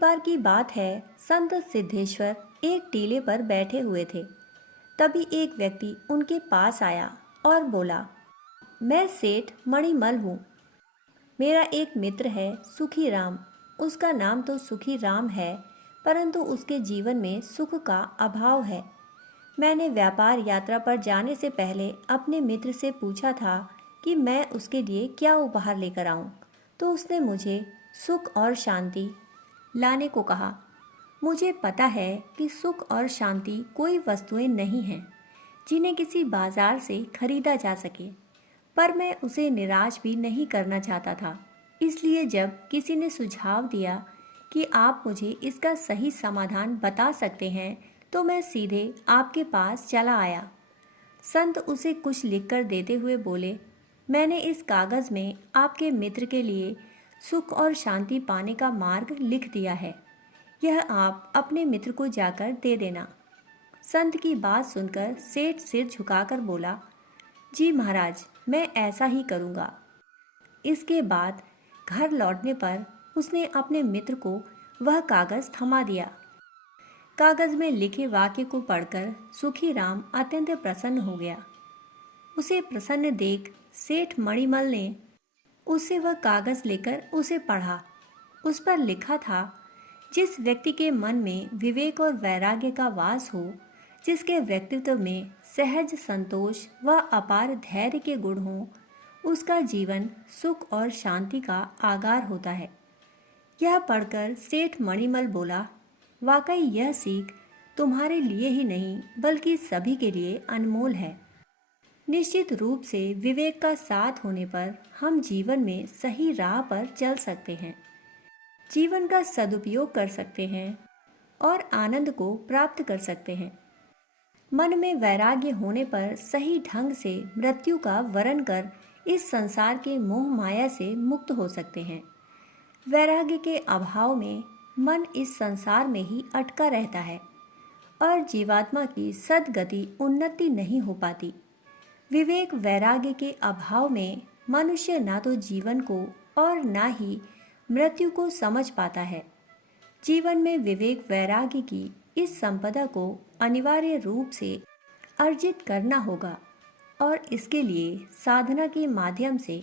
बार की बात है, संत सिद्धेश्वर एक टीले पर बैठे हुए थे। तभी एक व्यक्ति उनके पास आया और बोला, मैं सेठ मणिमल हूँ। मेरा एक मित्र है सुखी राम। उसका नाम तो सुखी राम है, परंतु उसके जीवन में सुख का अभाव है। मैंने व्यापार यात्रा पर जाने से पहले अपने मित्र से पूछा था कि मैं उसके लिए क्या उपहार लेकर आऊं, तो उसने मुझे सुख और शांति लाने को कहा। मुझे पता है कि सुख और शांति कोई वस्तुएं नहीं हैं जिन्हें किसी बाजार से खरीदा जा सके, पर मैं उसे निराश भी नहीं करना चाहता था। इसलिए जब किसी ने सुझाव दिया कि आप मुझे इसका सही समाधान बता सकते हैं, तो मैं सीधे आपके पास चला आया। संत उसे कुछ लिखकर देते हुए बोले, मैंने इस कागज़ में आपके मित्र के लिए सुख और शांति पाने का मार्ग लिख दिया है। यह आप अपने मित्र को जाकर दे देना। संत की बात सुनकर सेठ सिर झुकाकर बोला, जी महाराज, मैं ऐसा ही करूँगा। इसके बाद घर लौटने पर उसने अपने मित्र को वह कागज़ थमा दिया। कागज़ में लिखे वाक्य को पढ़कर सुखी राम अत्यंत प्रसन्न हो गया। उसे प्रसन्न देख सेठ मणिमल ने उससे वह कागज़ लेकर उसे पढ़ा। उस पर लिखा था, जिस व्यक्ति के मन में विवेक और वैराग्य का वास हो, जिसके व्यक्तित्व में सहज संतोष व अपार धैर्य के गुण हों, उसका जीवन सुख और शांति का आगार होता है। यह पढ़कर सेठ मणिमल बोला, वाकई यह सीख तुम्हारे लिए ही नहीं बल्कि सभी के लिए अनमोल है। निश्चित रूप से विवेक का साथ होने पर हम जीवन में सही राह पर चल सकते हैं, जीवन का सदुपयोग कर सकते हैं और आनंद को प्राप्त कर सकते हैं। मन में वैराग्य होने पर सही ढंग से मृत्यु का वरण कर इस संसार के मोह माया से मुक्त हो सकते हैं। वैराग्य के अभाव में मन इस संसार में ही अटका रहता है और जीवात्मा की सद्गति उन्नति नहीं हो पाती। विवेक वैराग्य के अभाव में मनुष्य ना तो जीवन को और ना ही मृत्यु को समझ पाता है। जीवन में विवेक वैराग्य की इस संपदा को अनिवार्य रूप से अर्जित करना होगा और इसके लिए साधना के माध्यम से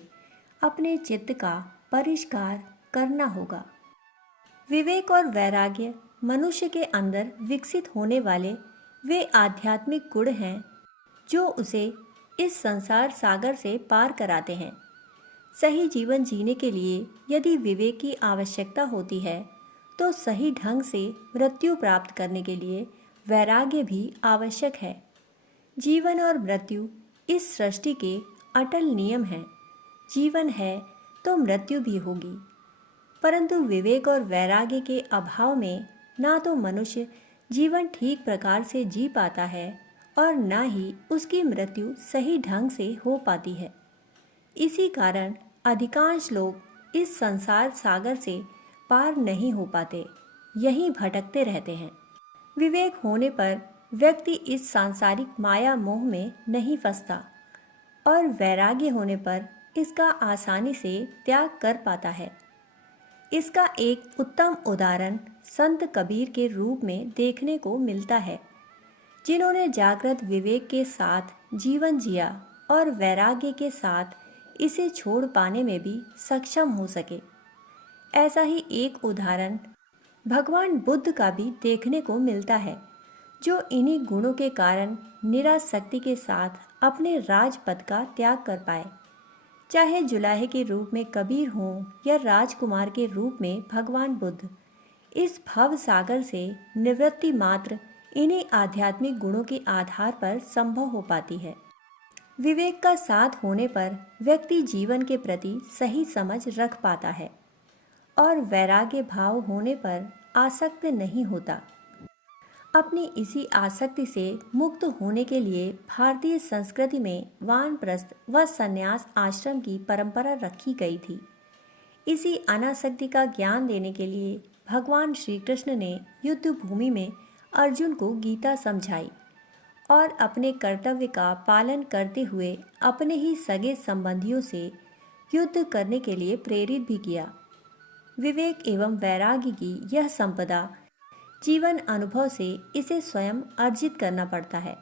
अपने चित्त का परिष्कार करना होगा। विवेक और वैराग्य मनुष्य के अंदर विकसित होने वाले वे आध्यात्मिक गुण हैं जो उसे इस संसार सागर से पार कराते हैं। सही जीवन जीने के लिए यदि विवेक की आवश्यकता होती है, तो सही ढंग से मृत्यु प्राप्त करने के लिए वैराग्य भी आवश्यक है। जीवन और मृत्यु इस सृष्टि के अटल नियम हैं। जीवन है तो मृत्यु भी होगी, परंतु विवेक और वैराग्य के अभाव में ना तो मनुष्य जीवन ठीक प्रकार से जी पाता है और ना ही उसकी मृत्यु सही ढंग से हो पाती है। इसी कारण अधिकांश लोग इस संसार सागर से पार नहीं हो पाते, यहीं भटकते रहते हैं। विवेक होने पर व्यक्ति इस सांसारिक माया मोह में नहीं फंसता और वैराग्य होने पर इसका आसानी से त्याग कर पाता है। इसका एक उत्तम उदाहरण संत कबीर के रूप में देखने को मिलता है, जिन्होंने जागृत विवेक के साथ जीवन जिया और वैराग्य के साथ इसे छोड़ पाने में भी सक्षम हो सके। ऐसा ही एक उदाहरण भगवान बुद्ध का भी देखने को मिलता है, जो इन्हीं गुणों के कारण निरासक्ति के साथ अपने राजपद का त्याग कर पाए। चाहे जुलाहे के रूप में कबीर हों या राजकुमार के रूप में भगवान बुद्ध, इस भव सागर से निवृत्ति मात्र इन्हीं आध्यात्मिक गुणों के आधार पर संभव हो पाती है। विवेक का साथ होने पर व्यक्ति जीवन के प्रति सही समझ रख पाता है और वैराग्य भाव होने पर आसक्त नहीं होता। अपनी इसी आसक्ति से मुक्त होने के लिए भारतीय संस्कृति में वानप्रस्थ व संन्यास आश्रम की परंपरा रखी गई थी। इसी अनासक्ति का ज्ञान देने के लिए भगवान श्री कृष्ण ने युद्ध भूमि में अर्जुन को गीता समझाई और अपने कर्तव्य का पालन करते हुए अपने ही सगे संबंधियों से युद्ध करने के लिए प्रेरित भी किया। विवेक एवं वैराग्य की यह संपदा जीवन अनुभव से इसे स्वयं अर्जित करना पड़ता है।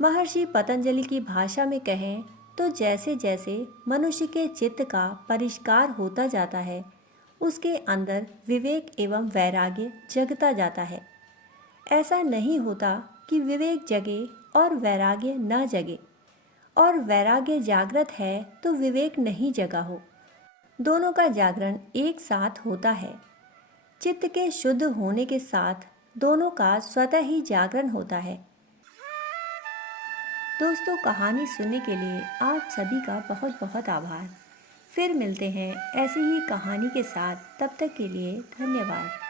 महर्षि पतंजलि की भाषा में कहें तो जैसे जैसे मनुष्य के चित्त का परिष्कार होता जाता है, उसके अंदर विवेक एवं वैराग्य जगता जाता है। ऐसा नहीं होता कि विवेक जगे और वैराग्य न जगे, और वैराग्य जागृत है तो विवेक नहीं जगा हो। दोनों का जागरण एक साथ होता है। चित्त के शुद्ध होने के साथ दोनों का स्वतः ही जागरण होता है। दोस्तों, कहानी सुनने के लिए आप सभी का बहुत बहुत आभार। फिर मिलते हैं ऐसी ही कहानी के साथ। तब तक के लिए धन्यवाद।